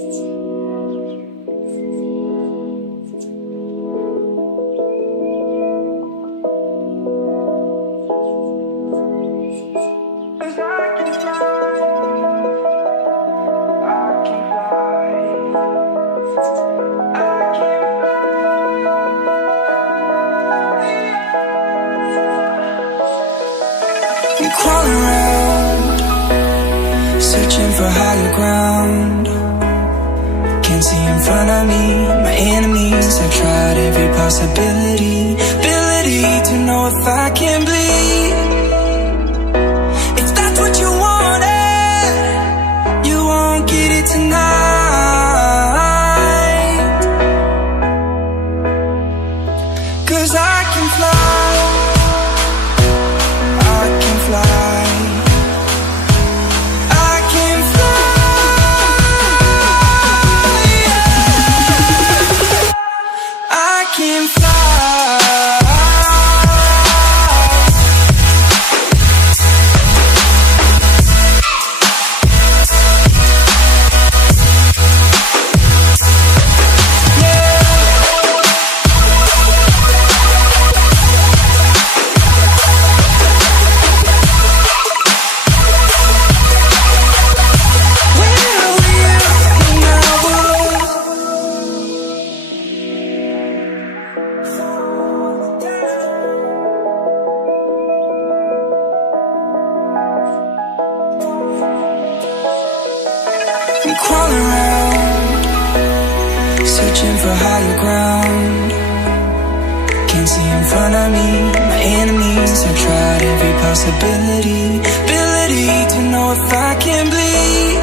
I'm crawling around, searching for higher ground. Can't see in front of me, my enemies. I've tried every possibility, ability to know if I can bleed. If that's what you wanted, you won't get it tonight. 'Cause I can fly, I can fly, I can fly, yeah. I can fly. I'm crawling around, searching for higher ground. Can't see in front of me, my enemies. I've tried every possibility, ability to know if I can bleed.